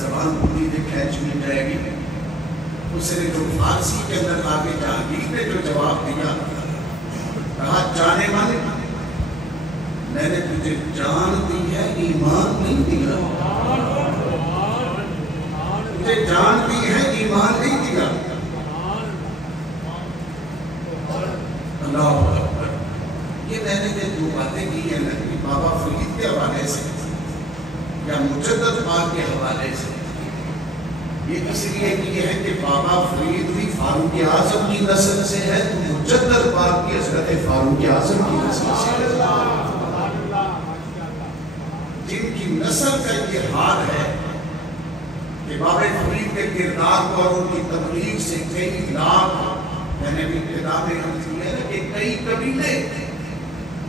زبان پوری دے کھینچ نہیں جائے گی. اس نے جو فارسی کے اندر آگے جہانگیر نے جو جواب دیا, کہا جانے والے میں نے تجھے جان دی ہے ایمان نہیں دیا, تجھے جان دی ہے ایمان نہیں دیا. اللہ اکبر. یہ میں نے جو دو باتیں کی ہیں نا, بابا فرید کے حوالے سے یا مجدد پاک کے حوالے سے, یہ اس لیے کی ہے کہ بابا فرید بھی فاروق اعظم کی نسل سے ہے, تو مجدد پاک کی حضرت فاروق اعظم کی نسل سے ہے, جن کی نسل کا یہ حال ہے کہ بابا فرید کے کردار کو اور ان کی تبلیغ سے کئی لاکھ, میں نے بھی کتابیں ہم کی ہے کہ کئی قبیلے,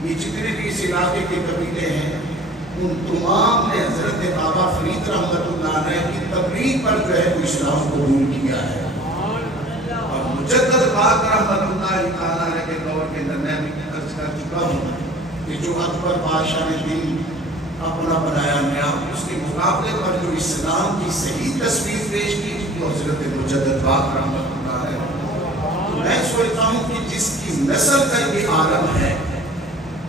یہ جتنے بھی اس علاقے کے قبیلے ہیں, ان تمام نے حضرت بابا فرید رحمت اللہ علیہ کی تبلیغ پر جو ہے وہ اسلام قبول کیا ہے. اور مجدد پاک رحمت اللہ علیہ کے دور کے اندر میں بھی عرض کر چکا ہوں کہ جو اکبر بادشاہ نے دین اپنا بنایا نیا, اس کے مقابلے پر جو اسلام کی صحیح تصویر پیش کی تو حضرت مجدد پاک رحمت اللہ علیہ. تو میں سوچتا ہوں کہ جس کی نسل کا یہ عالم ہے,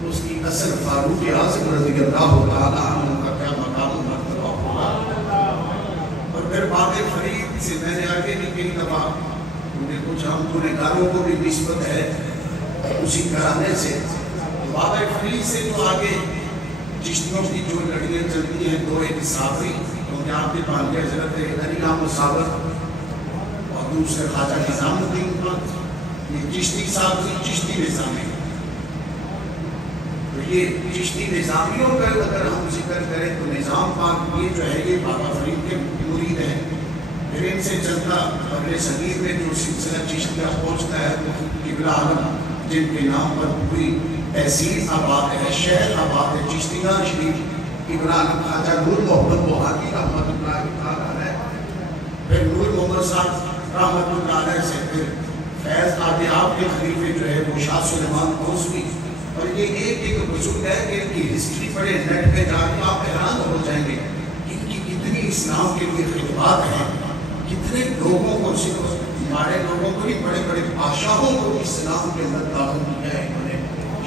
اس کی اصل فاروق اعظم رضی اللہ تعالیٰ عنہ کا کیا مقام و مرتبہ ہوگا. اور پھر بابا فرید سے میں نے آگے بھی کئی دفعہ کیونکہ کچھ ہم گنہگاروں کو بھی نسبت ہے اسی گھرانے سے, بابا فرید سے تو آگے چشتیوں کی جو لڑیاں چلتی ہیں, دو ایک صابری کیونکہ آپ کے پانچ حضرت علی احمد صابر اور دوسرے خواجہ نظام الدین پانچ, یہ چشتی صابری چشتی نظامی. یہ چشتی نظامیوں کا اگر ہم ذکر کریں تو نظام پاک یہ جو ہے یہ بابا فرید کے مرید ہیں. پھر ان سے چلتا بر صغیر میں جو سلسلہ چشتیہ پہنچتا ہے وہ قبلہ عالم جن کے نام پر پوری تحصیل آباد ہے, شہر آباد ہے, چشتیہ شریف قبلہ عالم خواجہ نور محمد بہاقی رحمت اللہ علیہ, پھر نور محمد صاحب رحمت اللہ علیہ سے پھر فیض آدیاب کے خلیفے جو ہے وہ شاہ سلیمان کوسوی. اور یہ ایک بزرگ ہے کہ ان کی ہسٹری پڑھے نیٹ پہ جا کے آپ حیران ہو جائیں گے ان کی کتنی اسلام کے لیے خدمات ہیں, کتنے لوگوں کو, صرف ہمارے لوگوں کو نہیں بڑے بڑے بادشاہوں کو اسلام کے اندر داخل کیا ہے انہوں نے.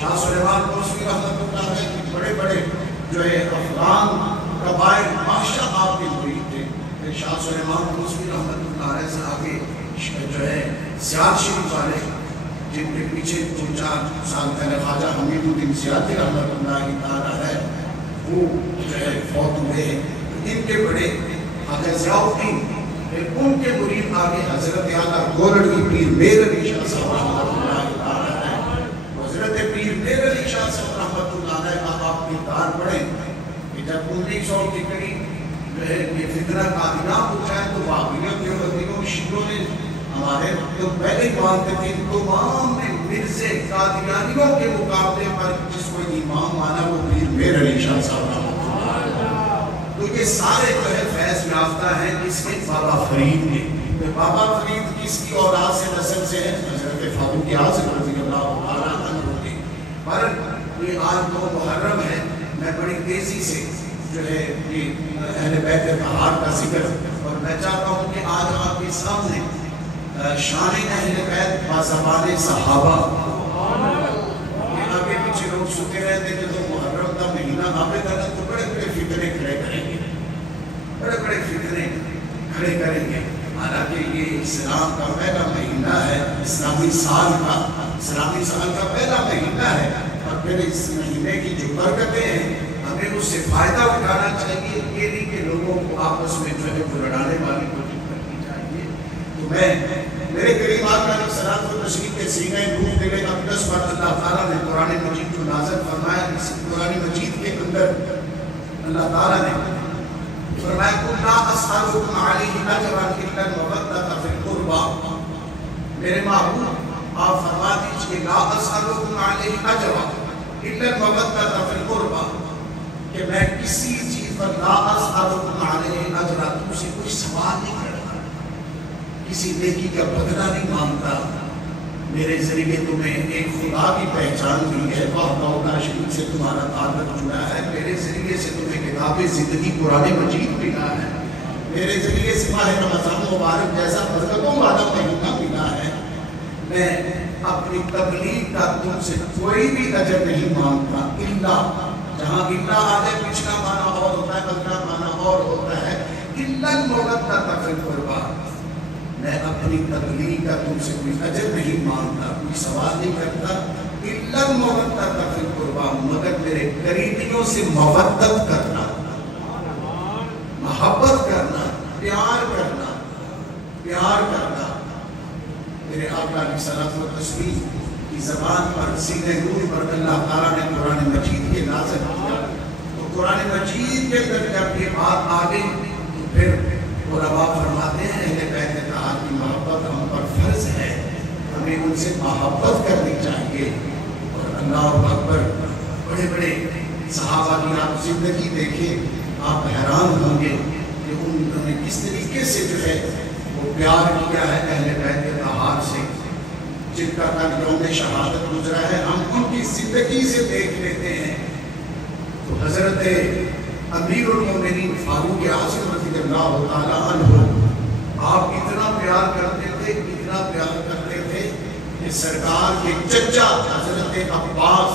شاہ سلیمان کوسوی رحمت اللہ علیہ کی بڑے بڑے جو ہے افغان قبائل بادشاہ آپ کے مرید تھے. پھر شاہ سلیمان کوسوی رحمت اللہ علیہ سے آگے جو ہے زیاد شریف والے جن کے پیچھے 4 سال پہلے خواجہ حمید الدین زیادی رحمت اللہ تعالیٰ ہے وہ جو ہے فوت ہوئے ہیں. ان کے بڑے خواجہ ضیاء الدین, ان کے مرید آگے حضرت اعلیٰ گولڑوی پیر میر علی شاہ صاحب رحمت اللہ تعالیٰ ہے. حضرت پیر میر علی شاہ صاحب رحمت اللہ علیہ کا آپ کی دار پڑھیں کہ جب 1900 کے قریب جو ہے یہ فتنہ قادیانہ پوچھا ہے تو واقعیوں کے وزیروں شیعوں نے ہمارے تو پہلے مانتے تھے تمام نے مرزے قادیانیوں کے مقابلے پر جس کو امام مانا وہ پیر میر علی شاہ صاحب. تو یہ سارے جو ہے فیض یافتہ ہیں جس کے بابا فرید نے. بابا فرید کس کی اولاد سے نسل سے ہے؟ حضرت فاروق اعظم رضی اللہ تعالیٰ عنہ کے. پر یہ آج تو محرم ہے, میں بڑی تیزی سے جو ہے یہ اہل بیت طہار کا ذکر, اور میں چاہتا ہوں کہ آج آپ کے سامنے شان اہل بیت بازبان صحابہ, یہ آگے پیچھے لوگ سنتے رہتے کہ تو محرم کا مہینہ آگے تک تو بڑے بڑے فتنے کھڑے کریں گے, بڑے بڑے فتنے کھڑے کریں گے. حالانکہ یہ اسلام کا پہلا مہینہ ہے, اسلامی سال کا پہلا مہینہ ہے, اور پھر اس مہینے کی جو برکتیں ہیں ہمیں اس سے فائدہ اٹھانا چاہیے. یہ نہیں کہ لوگوں کو آپس میں جو ہے لڑانے والی کوشش کرنی چاہیے. تو میں میرے قریب آقا علیہ الصلوۃ والتسلیم کے سینہ نور دل اقدس پر اللہ تعالیٰ نے قرآن مجید کو نازل فرمایا. اس قرآن مجید کے اندر اللہ تعالیٰ نے فرمایا قُلْ لَا أَسْأَلُكُمْ عَلَيْهِ أَجْرًا إِلَّا الْمَوَدَّةَ فِي الْقُرْبَىٰ. میرے محبوب آپ فرما دیجئے لَا أَسْأَلُكُمْ عَلَيْهِ أَجْرًا إِلَّا الْمَوَدَّةَ فِي الْقُرْبَىٰ, کہ میں کسی چیز پر لَا أَسْأَلُكُمْ عَلَيْهِ أَجْرًا تم سے کوئی سوال نہیں کرتا, کسی نیکی کا بدلہ نہیں مانگتا. میرے ذریعے تمہیں ایک خدا کی پہچان دی ہے, وحدہ لا شریک سے تمہارا تعلق جڑا ہے. میرے ذریعے سے تمہیں کتاب زندگی قرآن مجید ملا ہے. میرے ذریعے سے ماہ رمضان مبارک جیسا برکتوں والا مہینہ ملا ہے، میں اپنی تبلیغ کا تم سے کوئی بھی اجر نہیں مانگتا، الا جہاں الا آدھے پچھلا معنی اور ہوتا ہے، اگلا معنی اور ہوتا ہے، الا المودۃ فی القربیٰ، میں اپنی تبلیغ کا تم سے کوئی اجر نہیں مانگتا، کوئی سوال نہیں کرتا، الا المودۃ فی القربیٰ، مگر میرے قریبیوں سے مودت کرنا، محبت کرنا، پیار کرنا، پیار کرنا۔ میرے آقا کی صلاۃ و تسبیح کی زبان پر سینہ نور پر اللہ تعالیٰ نے قرآن مجید کے نازل کیا، تو قرآن مجید کے اندر جب یہ بات آ گئی تو پھر علماء فرماتے ہیں اہل بیت اتحاد کی محبت ہم پر فرض ہے، ہمیں ان سے محبت کرنی چاہیے۔ اور اللہ اکبر، بڑے بڑے صحابہ کی آپ زندگی دیکھیں، آپ حیران ہوں گے کہ انہوں نے کس طریقے سے جو ہے وہ پیار کیا ہے اہل بیت اتحاد سے، جن کا کل یوم شہادت گزرا ہے، ہم ان کی زندگی سے دیکھ لیتے ہیں۔ تو حضرت امیر المومنین فاروق اعظم رضی اللہ تعالیٰ عنہ، آپ اتنا پیار کرتے تھے، اتنا پیار کرتے تھے کہ سرکار کے چچا حضرت عباس،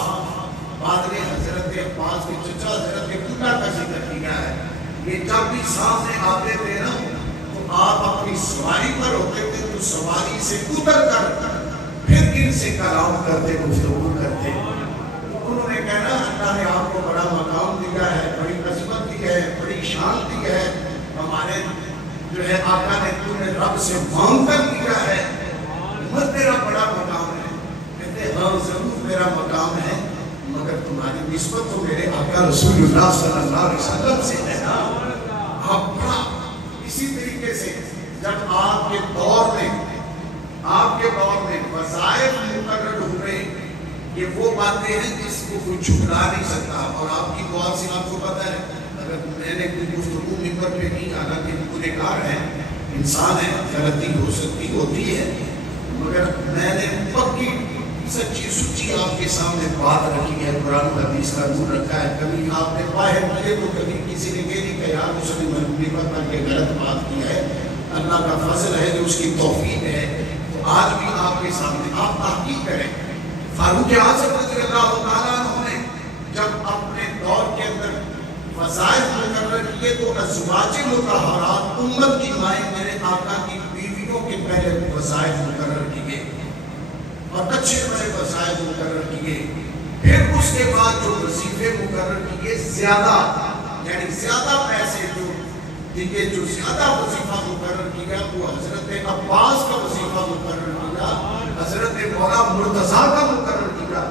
بعد میں حضرت عباس کے چچا حضرت عبداللہ کا ذکر کیا ہے، یہ جب بھی سامنے آتے تھے نا تو آپ اپنی سواری پر ہوتے تھے تو سواری سے اتر کر پھر ان سے کلام کرتے، گفتگو کرتے۔ انہوں نے کہنا اللہ نے آپ کو بڑا مقام دیا ہے، بڑی عظمت دی ہے، بڑی شان دی ہے، ہمارے جو ہے آقا نے تمہیں رب سے مانگ کر دیا ہے، مت تیرا بڑا مقام ہے۔ کہتے ہاں ضرور میرا مقام ہے، مگر تمہاری نسبت تو میرے آقا رسول اللہ صلی اللہ علیہ وسلم سے ہے نا۔ آپ بڑا اسی طریقے سے جب آپ کے دور میں وظائف مقرر ہوئے، یہ وہ باتیں ہیں جس کو کوئی چھپلا نہیں سکتا، اور آپ کی دعا سے آپ کو پتہ ہے اگر میں نے کوئی گفتگو ممبر پہ کی، حالانکہ گنہگار ہے، انسان ہے، غلطی ہو سکتی ہوتی ہے، مگر میں نے پکی سچی سچی آپ کے سامنے بات رکھی ہے، قرآن و حدیث کا نور رکھا ہے۔ کبھی آپ نے باہر ملے تو کبھی کسی نے کہہ دی کہ یار اس نے ممبر پر یہ غلط بات کی ہے، اللہ کا فضل ہے جو اس کی توفیق ہے۔ تو آج بھی آپ کے سامنے آپ تحقیق کریں، فاروق اعظم رضی اللہ تعالیٰ عنہ نے جب اپنے دور کے اندر وظائف مقرر کیے تو ازواج مطہرات، امت کی مائیں، میرے آقا کی بیویوں کے پہلے وظائف مقرر کیے اور اچھے بڑے وظائف مقرر کیے، پھر اس کے بعد جو وظیفے مقرر کیے زیادہ، یعنی زیادہ پیسے جو زیادہ وظیفہ مقرر کیا وہ حضرت عباس کا وظیفہ مقرر کیا، حضرت مولا مرتضیٰ کا مقرر کیا۔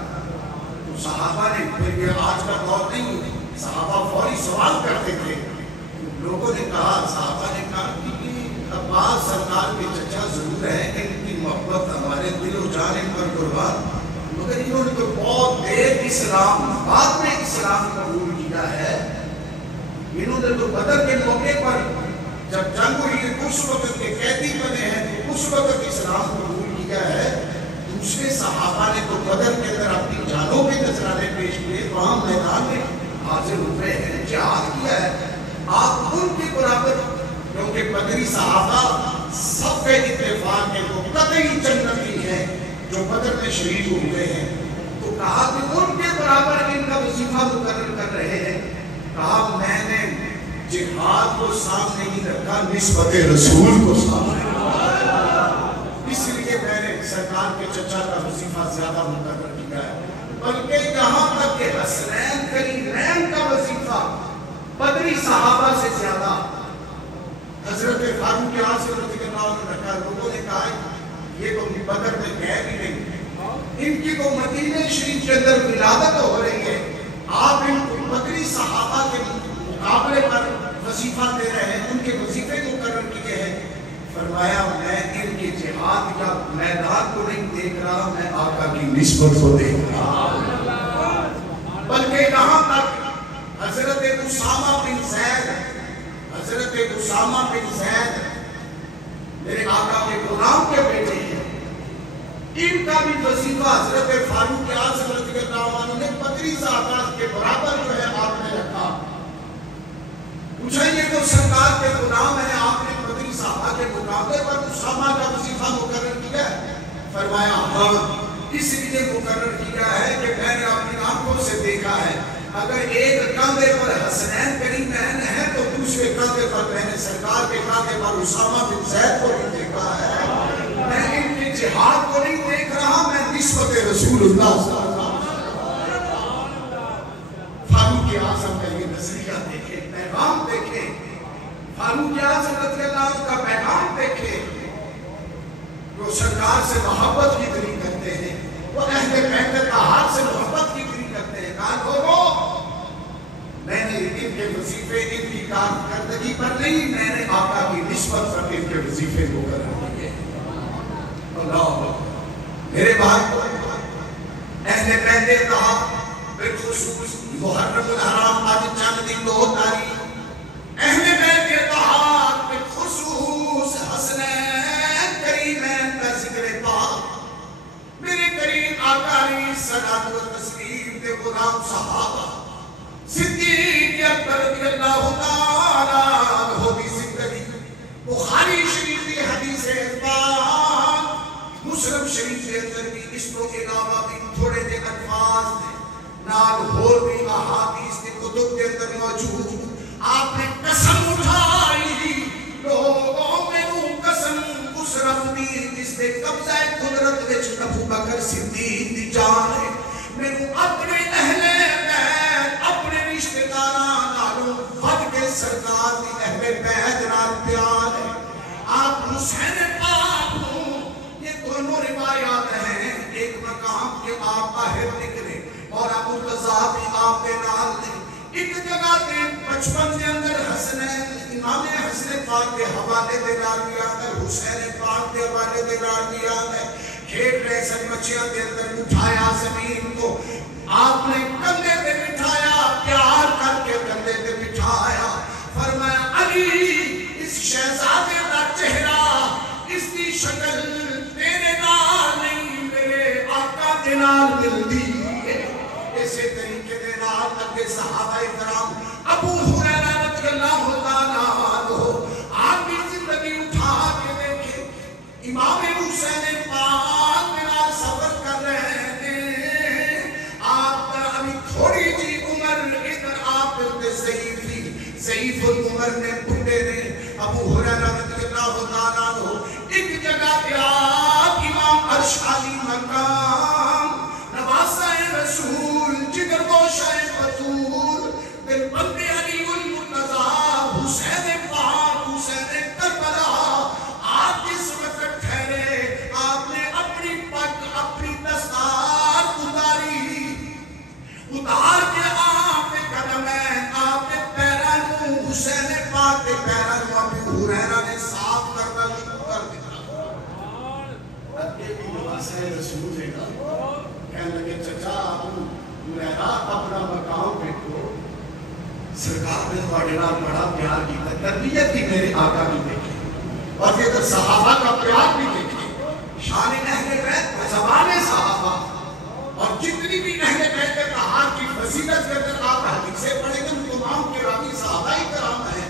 تو صحابہ نے، پھر یہ آج کا دور نہیں، صحابہ فوری سوال کرتے تھے، لوگوں نے کہا، صحابہ نے کہا کہ عباس سرکار کے چچا ضرور ہیں، ان کی محبت ہمارے دل و جان ان پر قربان، مگر انہوں نے تو بہت دیر اسلام، بعد میں اسلام قبول کیا ہے، انہوں نے تو بدر کے موقع پر جب جنگ ہوئی اس وقت کے قیدی بنے ہیں تو اس وقت اسلام قبول کیا ہے۔ دوسرے صحابہ نے تو بدر کے اندر اپنی جانوں کے نذرانے پیش کیے، وہاں میدان میں حاضر ہوئے ہیں، جہاد کیا ہے۔ آپ ان کے برابر، کیونکہ بدری صحابہ سب کے اتفاق ہے تو قطعی جنتی ہیں جو بدر میں شہید ہوئے ہیں، تو کہا کہ ان کے برابر ان کا وظیفہ مقرر کر رہے ہیں۔ کہا میں نے جہاد کو سامنے نہیں رکھا، نسبت رسول کو سامنے رکھا، اس لیے میں نے سرکار کے چچا کا وظیفہ زیادہ مقرر کیا ہے، بلکہ یہاں تک کہ حسنین کریمین کا وظیفہ بدری صحابہ سے زیادہ حضرت فاروق اعظم رضی اللہ عنہ نے رکھا۔ لوگوں نے کہا یہ تو بدر میں گئے بھی نہیں، ان کی تو مدینہ شریف کے اندر ولادت ہو رہی ہے، آپ ان بدری صحابہ کے مقابلے پر وظیفہ دے رہے ہیں، ان کے وظیفے مقرر کیے ہیں۔ فرمایا میں ان کے جہاد کا میدان کو نہیں دیکھ رہا، میں آقا کی نسبت کو دیکھ رہا، بلکہ یہاں تک حضرت اسامہ بن زید میرے آقا کے غلام کے بیٹے ہیں، ان کا بھی وظیفہ حضرت فاروق اعظم رضی اللہ عنہ نے بدری صحابہ کے برابر جو ہے آپ نے رکھا۔ پوچھا یہ تو سرکار کے غلام ہے، آپ نے بدری صحابہ کے مقابلے پر اسامہ کا وظیفہ مقرر کیا ہے؟ فرمایا ہاں، اس لیے مقرر کیا ہے کہ میں نے اپنی آنکھوں سے دیکھا ہے اگر ایک کاندھے پر حسنین کریمین ہے تو دوسرے کاندھے پر میں نے سرکار کے کاندھے پر اسامہ بن زید کو بھی دیکھا ہے۔ میں ان کے جہاد کو نہیں دیکھ رہا، میں نسبت رسول اللہ صلی اللہ علیہ وسلم۔ فاروق اعظم کا یہ نظریہ دیکھے، پیغام دیکھے، فاروق اعظم رضی اللہ عنہ کا پیغام دیکھے، وہ سرکار سے محبت کتنی کرتے ہیں، وہ اہل بیت طاہر سے محبت کتنی کرتے ہیں۔ کہا لوگوں میں نے ان کے وظیفے ان کی کارکردگی پر نہیں، میں نے آقا کی نسبت پر ان کے وظیفے کو کرنے دیے۔ اللہ میرے بھائی، اہل بیت طاہر بالخصوص محرم الحرام آج چند دن 2 تاریخ، اہل بیت طاہر بالخصوص حسنین کریمین کا ذکر پاک، میرے کریم آقا علیہ الصلوۃ والتسلیم کے غلام صحابہ صدیق اکبر رضی اللہ تعالیٰ عنہ کی زندگی، بخاری شریف کی حدیث پاک، مسلم شریف کے اندر بھی اس کو علاوہ بھی تھوڑے دے الفاظ ہیں، نال اور بھی احادیث کے کتب کے اندر موجود۔ آپ نے قسم اٹھائی، لوگوں میں وہ قسم اس رب دی جس نے قبضہ قدرت وچ ابو بکر صدیق دی جان ہے، میں اپنے اہل بیت اپنے رشتہ داراں نالوں ود کے سرکار دی اہل بیت نال پیار ہے۔ آپ حسین پاک ہوں، یہ دونوں روایات ہیں، ایک مقام کے آپ باہر نکلے اور ابو قضا بھی آپ کے نال نے ایک جگہ کے 55 کے اندر حسنین امام حسن پاک کے حوالے دے دیا ہے، حسین پاک کے حوالے دے دیا ہے، کھیل رہے سن بچیاں کے اندر اٹھایا زمین کو، آپ نے کندھے پہ بٹھایا، پیار کر کے کندھے پہ بٹھایا، فرمایا علی اس شہزادے کا چہرہ، اس کی شکل تیرے نال نہیں میرے آقا کے نال ملتی ہے۔ اسی طریقے کے نال اگے صحابہ کرام ابو ہریرہ رضی اللہ تعالیٰ عنہ آپ کی زندگی اٹھا کے دیکھے، امام حسین پاک میرا سفر کر رہے ہیں، آپ پر ابھی تھوڑی جی عمر، ادھر آپ بلتے ضعیف تھی، ضعیف العمر نے بڑھے نے ابو ہریرہ رضی اللہ تعالیٰ عنہ ایک جگہ پہ آپ امام عرش علی مقام نواسہ رسول جگر گوشہ بطول دل بند علی المرتضی حسین پاک حسین کربلا، آپ جس وقت ٹھہرے آپ نے اپنی پگ اپنی دستار اتاری، اتار کے آپ نے قدم ہے، آپ نے پیرانوں حسین پاک کے پیرانوں ابو ہریرہ نے صاف کرنا شروع کر دیا۔ اگے بھی نواسہ رسول ہے کہنے لگے چچا ابو ہریرہ اپنا مقام بیٹھو، سرکار نے تھوڑے نال بڑا پیار کی، تربیت بھی میرے آقا بھی دیکھے اور یہ صحابہ کا پیار بھی دیکھے، شان اہل بیت زبان صحابہ اور جتنی بھی اہل بیت طاہر کی فضیلت کے اندر آپ حدیثیں پڑھیں گے، تمام کے راوی صحابہ ہی کرام ہیں،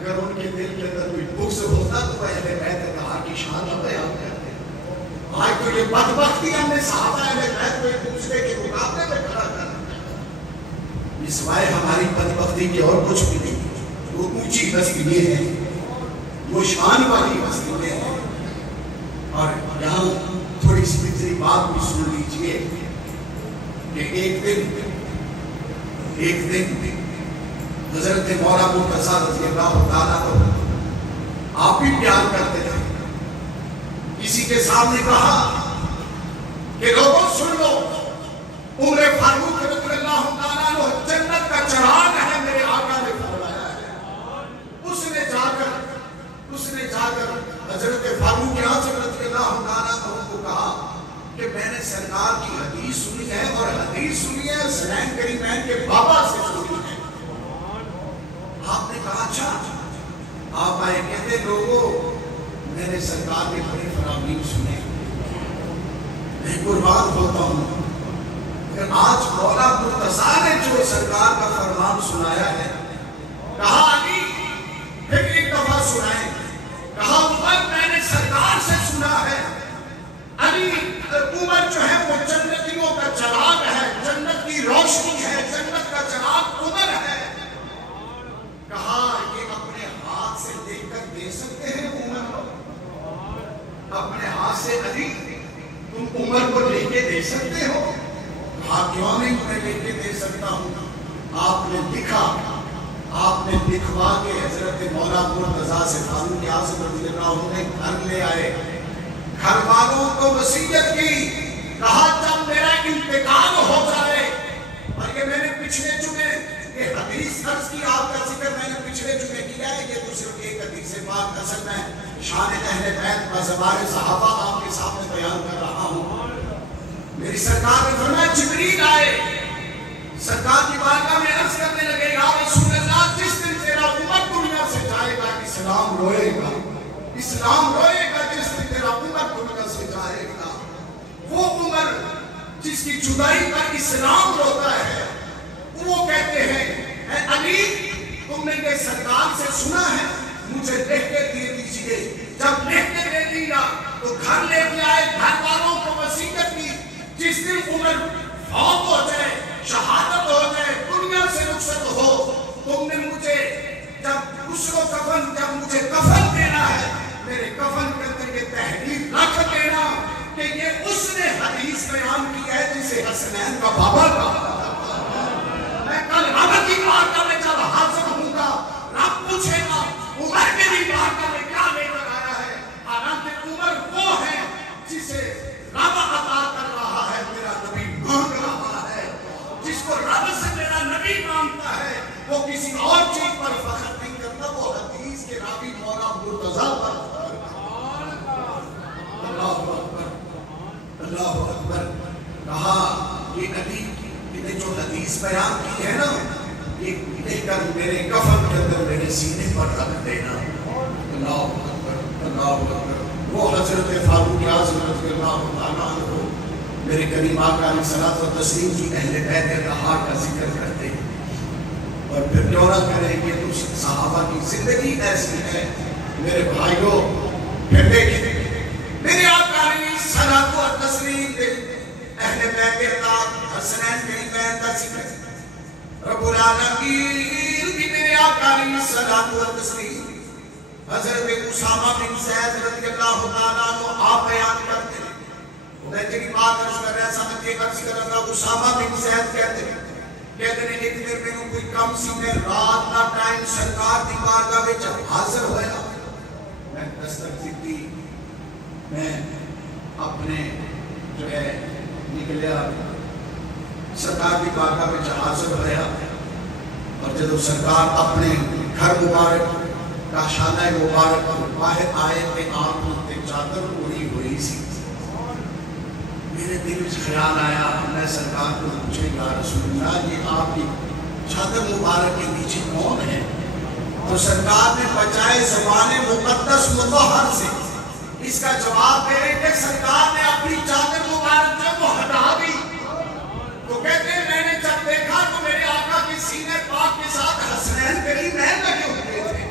اگر ان کے دل کے اندر کوئی بغض ہوتا تو وہ اہل بیت طاہر کی شان کو بیان کرتے۔ آج تو یہ بدبختی ہم نے صحابہ اہل بیت کو ایک دوسرے کے مقابلے میں کھڑا کر دیا، یہ سوائے ہماری بدبختی کے اور کچھ بھی نہیں۔ وہ اونچی وسیلے ہیں، وہ شان والی وسیلے ہیں، اور یہاں تھوڑی سی دوسری بات بھی سن لیجئے کہ ایک دن حضرت مولا مرتضیٰ رضی اللہ تعالیٰ کو آپ بھی پیار کرتے تھے، کسی کے سامنے کہا کہ لوگوں سن لو، عمر فاروق رضی اللہ تعالیٰ عنہ جنت کا چراغ ہے، میرے آقا نے فرمایا ہے۔ اس نے جا کر حضرت فاروق اعظم رضی اللہ تعالیٰ عنہ کو کہا کہ میں نے سرکار کی حدیث سنی ہے، اور حدیث سنی ہے حسنین کریمین کے بابا سے سنی ہے۔ آپ نے کہا اچھا، آپ آئے کہتے لوگوں میں نے سرکار کے بڑے فرامین سنے، میں قربان ہوتا ہوں کہ آج مولا مرتضیٰ نے جو سرکار کا فرمان سنایا ہے، کہا علی پھر ایک دفعہ سنائیں. کہا عمر میں نے سرکار سے سنا ہے علی عمر جو ہے وہ جنتیوں کا چراغ ہے, جنت کی روشنی ہے, جنت کا چراغ عمر ہے. کہا یہ اپنے ہاتھ سے لے کر دے سکتے ہیں عمر کو؟ اپنے ہاتھ سے علی تم عمر کو لے کے دے سکتے ہو؟ کہا کیوں نہیں میں لے کے دے سکتا ہوں. آپ نے لکھا, آپ نے لکھوا کے حضرت مولا مرتضیٰ سے فاروق اعظم رضی اللہ عنہ نے گھر لے آئے. گھر والوں کو وصیت کی, کہا جب میرا انتقال ہو جائے, اور یہ میں نے پچھلے جمعے یہ حدیث عرض کی, آپ کا ذکر میں نے پچھلے جمعے کیا ہے, یہ تو صرف ایک حدیث پاک اصل میں شان اہل بیت و زوار صحابہ آپ کے سامنے بیان کر رہا ہوں. میری سرکار نے فرمایا جبریل آئے, سرکار کی بارگاہ میں عرض کرنے لگے یا رسول اللہ جس دن تیرا عمر دنیا سے جائے گا اسلام روئے گا, اسلام روئے گا جس دن تیرا عمر دنیا سے جائے گا. وہ عمر جس کی جدائی پر اسلام روتا ہے, وہ کہتے ہیں اے علی تم نے یہ سرکار سے سنا ہے, مجھے لکھ کے دے دیجئے. جب لکھ کے دے دیا تو گھر لے کے آئے, گھر والوں کو وصیت کی جس دن عمر فوت ہو جائے, شہادت ہو جائے, دنیا سے رخصت ہو, تم نے مجھے جب غسل و کفن, جب مجھے کفن دینا ہے, میرے کفن کے اندر یہ تحریر رکھ دینا کہ یہ اس نے حدیث بیان کی ہے جسے حسنین کا بابا کہا. میں کل رب کی بارگاہ میں جب حاضر ہوں گا, رب پوچھے گا عمر کے بھی بارگاہ میں کیا لے کر آیا ہے, حالانکہ عمر وہ ہے جسے رب عطا کر رہا ہے, میرا نبی مانگ رہا ہے. جس کو رب سے میرا نبی مانگتا ہے وہ کسی اور چیز پر فخر نہیں کرتا, وہ حدیث کے راوی مولا مرتضیٰ پر فخر کرتا. اللہ اکبر, اللہ اکبر. کہا یہ علی نے جو حدیث بیان کی ہے نا, یہ لے کر میرے کفن کے اندر میرے سینے پر رکھ دینا. اللہ اکبر, اللہ اکبر. وہ حضرت فاروق اعظم رضی اللہ تعالیٰ عنہ میرے کریم آقا علیہ الصلوۃ والتسلیم کی اہل بیت اطہار کا ذکر کرتے ہیں, اور پھر کیوں نہ کریں کہ تو صحابہ کی زندگی ایسی ہے. میرے بھائیوں پھر دیکھیں میرے آقا علیہ الصلوۃ والتسلیم اہل بیت اطہار حسنین کے بیت کا ذکر, رب العالمین کی میرے آقا علیہ الصلوۃ والتسلیم حضرت اسامہ بن زید رضی اللہ تعالیٰ عنہ آپ بیان کرتے ہیں. میں جنہی بات عرض کر رہا سمجھ کے عرض کر رہا, اسامہ بن زید کہتے ہیں ایک دن میں کوئی کم سی میں رات کا ٹائم سرکار دی بارگاہ میں جب حاضر ہویا, میں دستک دیتی, میں اپنے جو ہے نکلیا سرکار کی بارگاہ میں جب حاضر ہویا, اور جب سرکار اپنے گھر مبارک کا شانہ مبارک باہر آئے کہ آپ نے چادر اڑی ہوئی سی. میرے دل میں خیال آیا, میں سرکار کو پوچھے یا رسول اللہ یہ آپ کی چادر مبارک کے نیچے کون ہے؟ تو سرکار نے بجائے زبان مقدس مطہر سے اس کا جواب دے رہے کہ سرکار نے اپنی چادر مبارک جو وہ ہٹا دی. تو کہتے ہیں میں نے جب دیکھا تو میرے آقا کے سینے پاک کے ساتھ حسنین قریب نہیں لگے ہوئے تھے.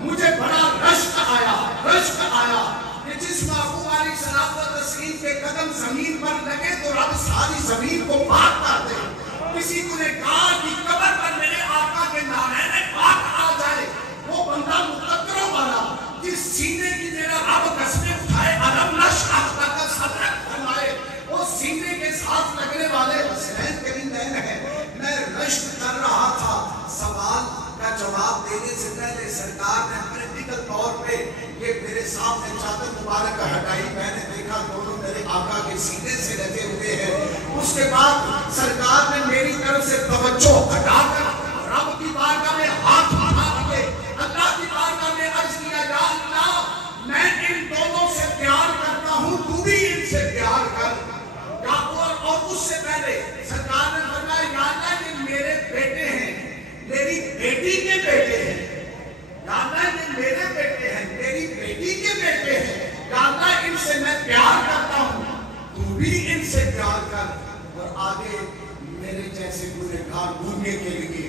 مجھے بڑا رشک آیا کہ جس محبوب علیہ الصلوۃ والتسلیم کے قدم زمین پر لگے تو رب ساری زمین کو پاک کر دے. کسی کو نے کہا کہ قبر پر میرے آقا کے نامے پاک آ جائے, وہ بندہ مقدروں والا جس سینے کی میرا رب قسمیں اٹھائے علم نشرح لک صدرک فرمائے, وہ سینے کے ساتھ لگنے والے حسنین قریبین ہیں. میں رشک کر رہا تھا. سوال کا جواب دینے سے پہلے سرکار نے پریکٹیکل طور پہ یہ میرے سامنے چادر مبارک ہٹائی. میں نے دیکھا دونوں میرے آقا کے سینے سے لگے ہوئے ہیں. اس کے بعد سرکار نے میری طرف سے توجہ ہٹا کر رب کی بارگاہ میں ہاتھ اٹھا دیے, اللہ کی بارگاہ میں عرض کیا یا اللہ میں ان دونوں سے پیار کرتا ہوں, تو بھی ان سے پیار کر. اور اس سے پہلے سرکار نے فرمایا یا اللہ یہ میرے بیٹے ہیں, میری بیٹی کے بیٹے ہیں, یا اللہ یہ میرے بیٹے ہیں, میری بیٹی کے بیٹے ہیں, یا اللہ ان سے میں پیار کرتا ہوں, تو بھی ان سے پیار کر. اور آگے میرے جیسے گنہگار گونگے کے لیے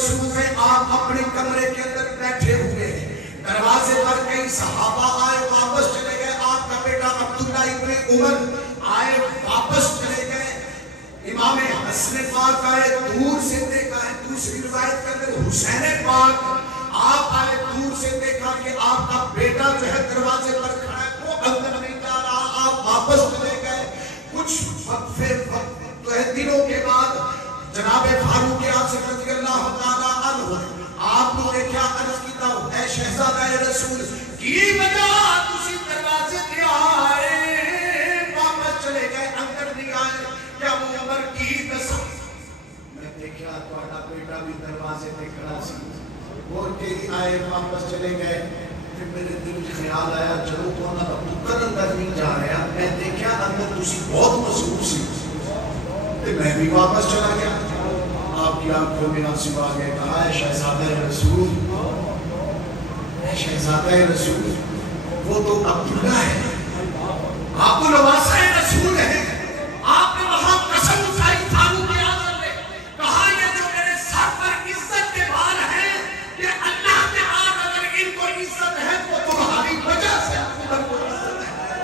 مصروف ہیں، آپ اپنے کمرے کے اندر بیٹھے ہوئے ہیں، دروازے پر کئی صحابہ آئے واپس چلے گئے، آپ کا بیٹا عبداللہ ابن عمر آئے واپس چلے گئے، امام حسن پاک آئے دور سے دیکھا ہے، دوسری روایت کے اندر حسین پاک آپ آئے دور سے دیکھا کہ آپ کا بیٹا جو ہے دروازے پر کھڑا ہے، وہ اندر نہیں جا رہا، آپ واپس چلے گئے، کچھ وقفے جو ہے دنوں کے بعد جناب فاروق اعظم رضی اللہ تعالیٰ عنہ آپ کو نے کیا عرض کیتا، اے شہزادہ رسول کی وجہ تسی دروازے پہ آئے واپس چلے گئے، اندر نہیں آئے، کیا وہ عمر کی قسم؟ میں دیکھا تہاڈا بیٹا بھی دروازے پہ کھڑا سی، وہ تیری آئے واپس چلے گئے، پھر میرے دل میں خیال آیا چلو کونا کا پتر اندر نہیں جا رہا، میں دیکھا اندر تسی بہت مصروف سی، میں بھی واپس چلا گیا، آپ کی آنکھوں میں آنسو آ گئے، کہا ہے شہزادہ رسول، اے شہزادہ رسول، وہ تو عبداللہ ہے، آپ کو نواسہ رسول ہے، آپ نے وہاں قسم اٹھائی فاروق اعظم نے، کہا یہ جو میرے سر پر عزت کے بال ہیں کہ اللہ کے بعد اگر ان کو عزت ہے تو تمہاری وجہ سے ان کو عزت ہے،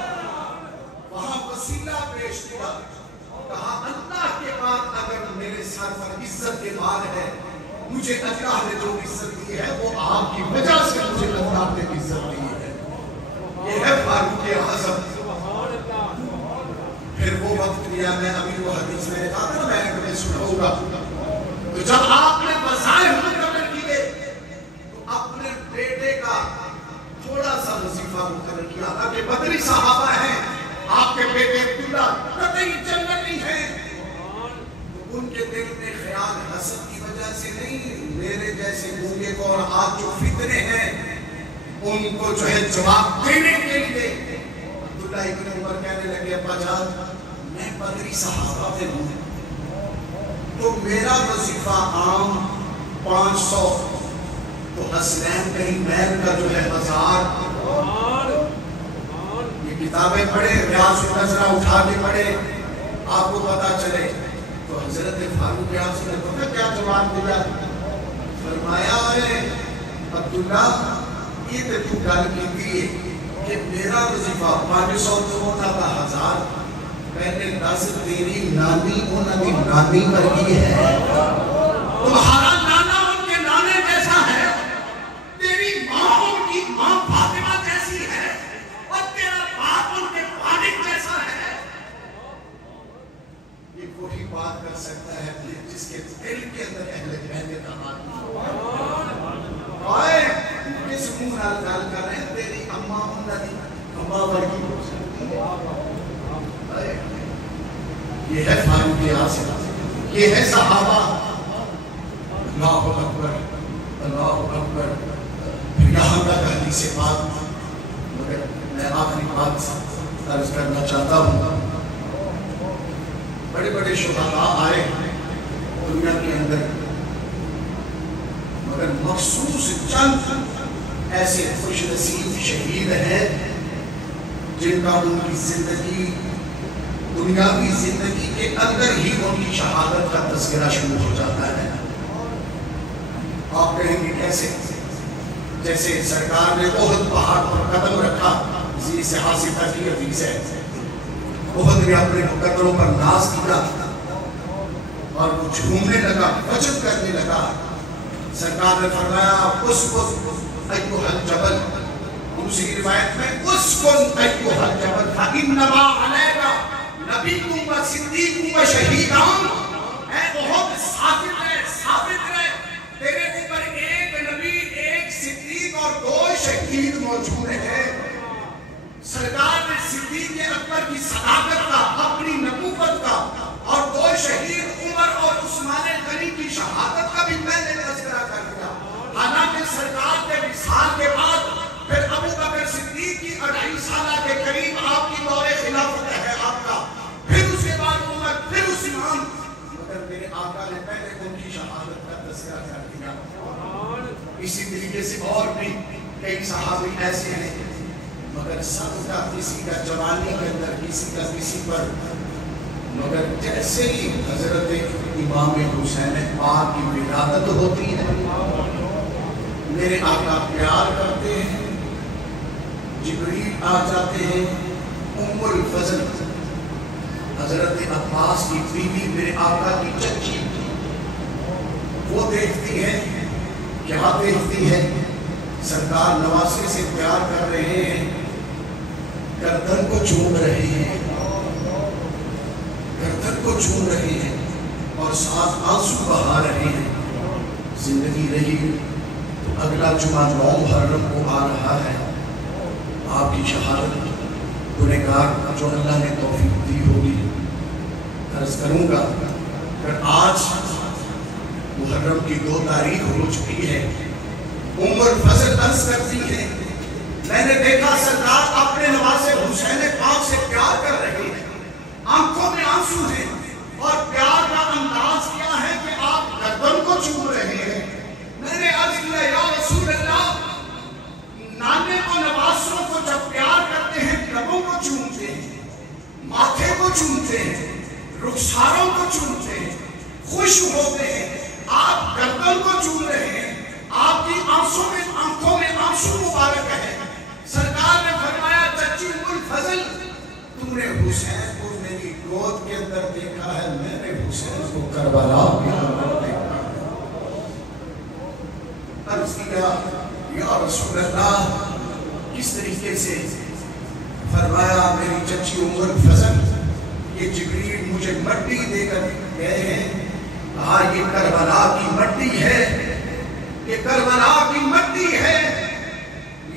وہاں وسیلہ پیش کیا، کہا اللہ کے بعد اگر میرے سر پر عزت کے بال ہے، مجھے اللہ نے جو عزت دی ہے وہ آپ کی وجہ سے مجھے اللہ نے عزت دی ہے، یہ ہے فاروق اعظم۔ پھر وہ وقت لیا، میں ابھی وہ حدیث میں نے کہا تھا میں نے سناؤں گا، تو جب آپ نے وظائف مقرر کیے تو اپنے بیٹے کا تھوڑا سا وظیفہ مقرر کیا، تاکہ بدری صحابہ ہیں، آپ کے بیٹے عبداللہ قطعی جنتی ہیں، تو ان کے دل میں خیال حسد کی وجہ سے نہیں، میرے جیسے گونگے کو اور آج جو فتنے ہیں ان کو جو ہے جواب دینے کے لیے عبداللہ ابن عمر کہنے لگے ابا جان میں بدری صحابہ میں ہوں تو میرا وظیفہ عام 500 تو حسنین کہیں میل کا جو ہے 1000، یہ کتابیں پڑھے، ریاض النظرہ اٹھا کے پڑھے، آپ کو پتا چلے، تو حضرت فاروق اعظم نے پتہ کیا جواب دیا، فرمایا ہے عبداللہ یہ تو گل کی کہ میرا وظیفہ 500 تو ہوتا تھا 1000، پہلے 10 تیری نانی انہوں نے نانی پر کی ہے، تمہارا نانا ان کے نانے جیسا ہے، تیری ماں ان کی ماں فاطمہ جیسی ہے، اور تیرا باپ ان کے والد جیسا ہے۔ یہ وہی بات کر سکتا ہے جس کے دل کے اندر اہل بیت کا آئے کس منہ نال گل کر رہے ہیں، تیری اماں انہوں نے اماں ورگی ہو سکتی ہے، یہ ہے فاروق اعظم، یہ ہے صحابہ، اللہ اکبر اللہ اکبر۔ پھر یہاں کا حدیث بات، مگر میں آخری بات عرض کرنا چاہتا ہوں، بڑے بڑے شہداء آئے دنیا کے اندر، مگر مخصوص چند ایسے خوش نصیب شہید ہیں جن کا ان کی زندگی دنیاوی زندگی کے اندر ہی ان کی شہادت کا تذکرہ شروع ہو جاتا ہے۔ آپ کہیں گے کیسے؟ جیسے سرکار نے احد پہاڑ پر قدم رکھا، اسی سے حاصلہ کی حدیث ہے، احد نے اپنے قدموں پر ناز کیا اور وہ جھومنے لگا، وجب کرنے لگا، سرکار نے فرمایا اسکن ایھا الجبل، دوسری روایت میں اسکن ایھا الجبل فانما علیک نبیکم و صدیقم و شہیدان، اے بہت ثابت رہے تیرے اوپر ایک نبی، ایک صدیق اور 2 شہید موجود ہیں۔ سرکار نے صدیق اکبر کی صداقت کا، اپنی نبوت کا، اور 2 شہید عمر اور عثمان غنی کی شہادت کا بھی پہلے تذکرہ کر دیا، حالانکہ سرکار کے وصال کے بعد پھر ابو بکر صدیق کی 2.5 سالہ کے قریب آپ کی دور خلافت ہے آپ کا، پھر اس کے بعد عمر، پھر عثمان، مگر میرے آقا نے پہلے ان کی شہادت کا تذکرہ کر دیا۔ اسی طریقے سے اور بھی کئی صحابی ایسے ہیں، مگر سب کا کسی کا جوانی کے اندر، کسی کا کسی پر مگر جیسے ہی حضرت امام حسین پاک کی ولادت ہوتی ہے میرے آقا پیار کرتے ہیں، جبریل آ جاتے ہیں، ام الفضل حضرت عباس کی بیوی میرے آقا کی چچی، وہ دیکھتی ہے، کیا دیکھتی ہے؟ سرکار نواسے سے پیار کر رہے ہیں، گردن کو چوم رہے ہیں، گردن کو چوم رہے ہیں اور ساتھ آنسو بہا رہے ہیں۔ زندگی رہی تو اگلا جمعہ 9 محرم کو آ رہا ہے، آپ کی شہادت گنہگار جو اللہ نے توفیق دی ہوگی عرض کروں گا۔ پر آج محرم کی 2 تاریخ ہو چکی ہے، ام الفضل عرض کرتی ہے میں نے دیکھا سرکار اپنے نواسے حسین پاک سے پیار کر رہے ہیں، آنکھوں میں آنسو ہیں اور پیار کا انداز کیا ہے کہ آپ گردن کو چوم رہے ہیں۔ میں نے عرض کیا یا رسول اللہ، نانے کو نواسوں کو جب پیار کرتے ہیں لبوں کو چومتے ہیں، ماتھے کو چومتے ہیں، رخساروں کو چومتے ہیں، خوش ہوتے ہیں، آپ گردن کو چوم رہے ہیں، آپ کی آنکھوں میں آنسو مبارک ہے۔ سرکار نے فرمایا چچی ام الفضل، تم نے حسین کو میری گود کے اندر دیکھا ہے، میں نے حسین کو کربلا کے اندر دیکھا ہے۔ عرض کیا یا رسول اللہ کس طریقے سے؟ فرمایا میری چچی ام الفضل، یہ جبریل مجھے مٹی دے کر گئے ہیں، کہا یہ کربلا کی مٹی ہے، یہ کربلا کی مٹی ہے،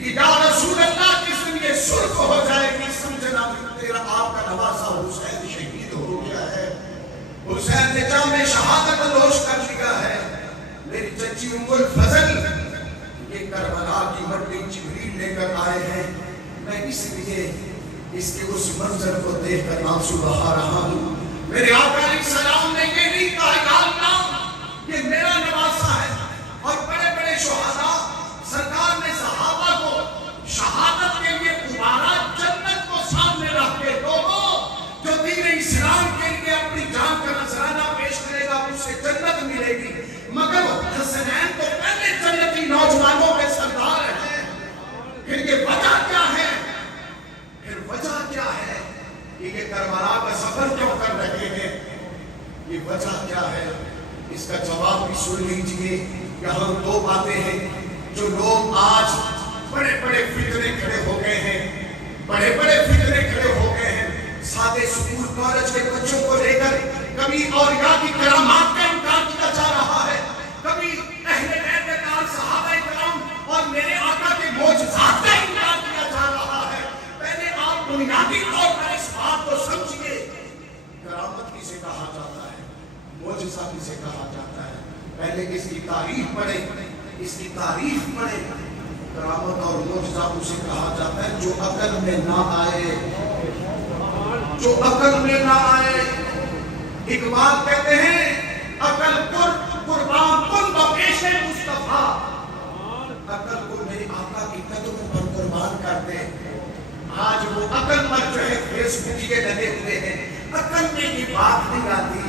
یا رسول اللہ جس دن یہ سرخ ہو جائے گی سمجھنا تیرا آپ کا نواسا حسین شہید ہو گیا ہے، حسین نے جام شہادت نوش کر لیا ہے۔ میری چچی ام الفضل یہ کربلا کی مٹی جبریل لے کر آئے ہیں، میں اس لیے اس کے اس منظر کو دیکھ کر آنسو بہا رہا ہوں۔ میرے آقا علیہ السلام نے یہ نہیں کہا یا اللہ یہ میرا نواسا ہے، اور بڑے بڑے شہداء سرکار نے صحابہ کو شہادت کے لیے پکارا، جنت کو سامنے رکھ کے لوگوں جو دین اسلام کے لیے اپنی جان کا نذرانہ پیش کرے گا اس سے جنت ملے گی، مگر حسنین تو پہلے جنتی نوجوانوں کے سردار ہیں۔ پھر یہ وجہ کیا ہے؟ پھر وجہ کیا ہے کہ یہ کربلا کا سفر کیوں کر رہے ہیں؟ یہ وجہ کیا ہے؟ اس کا جواب بھی سن لیجئے۔ یہاں 2 باتیں ہیں جو لوگ آج بڑے بڑے فتنے کھڑے ہو گئے ہیں، بڑے بڑے فتنے کھڑے ہو گئے ہیں، سادے سکول کالج کے بچوں کو لے کر کبھی اولیاء کی کرامات کا انکار کیا جا رہا ہے، کبھی اہل بیت کے صحابہ کرام اور میرے آقا کے معجزات کا انکار کیا جا رہا ہے۔ پہلے آپ بنیادی طور پر اس بات کو سمجھیے، کرامت کسے کہا جاتا ہے، معجزہ کسے کہا جاتا ہے؟ پہلے اس کی تاریخ پڑھیں، اس کی تاریخ پڑھیں۔ کرامت اور معجزہ اسے کہا جاتا ہے جو عقل میں نہ آئے، جو عقل میں نہ آئے۔ اقبال کہتے ہیں عقل قربان کن بپیش مصطفیٰ، عقل کو میرے آقا کی قدموں پر قربان کر دے۔ آج وہ عقل پر جو ہے فیس بک یہ لگے ہوئے ہیں، عقل میں یہ بات نہیں آتی۔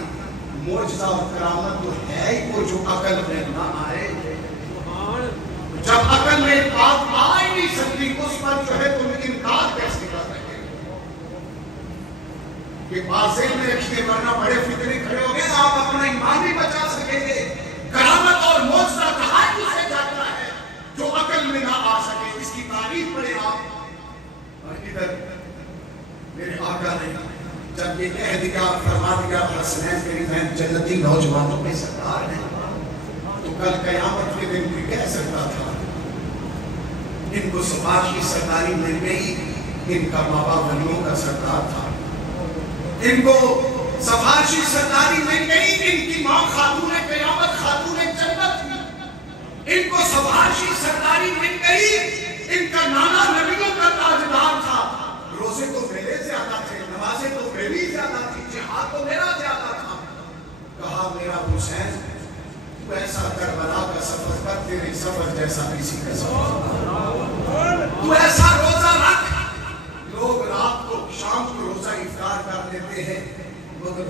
معجزہ اور کرامت تو ہے ہی وہ جو عقل میں نہ آئے۔ جب عقل میں بات آ ہی نہیں سکتی اس پر جو ہے تم انکار کیسے کر رہے ہو؟ یہ بات ذہن میں رکھیے، ورنہ بڑے فتنے کھڑے ہو گئے، آپ اپنا ایمان بھی بچا سکیں گے۔ کرامت اور معجزہ کہاں کسے جاتا ہے جو عقل میں نہ آ سکے؟ اس کی تعریف پڑھیں آپ۔ اور ادھر میرے آقا نے جب یہ کہہ دیا، فرما دیا حسنین میری بہن جنتی نوجوانوں میں سردار ہیں، تو کل قیامت کے دن بھی کہہ سکتا تھا ان کو سفارشی سرداری مل گئی، ان کا بابا ولیوں کا سردار تھا، ان کو سفارشی سرداری مل گئی، ان کی ماں خاتون قیامت خاتون جنت تھی، ان کو سفارشی سرداری مل گئی، ان کا نانا نبیوں کا تاجدار تھا۔ روزے تو میرے زیادہ تھے، نمازیں تو میری زیادہ تھی، جہاد تو میرا زیادہ تھا۔ کہا میرا حسین تو ایسا کربلا کا سفر کر، تیرے سفر جیسا کسی کا سفر، تو ایسا روزہ رکھ۔ لوگ رات کو شام کو روزہ افطار کر لیتے ہیں، مگر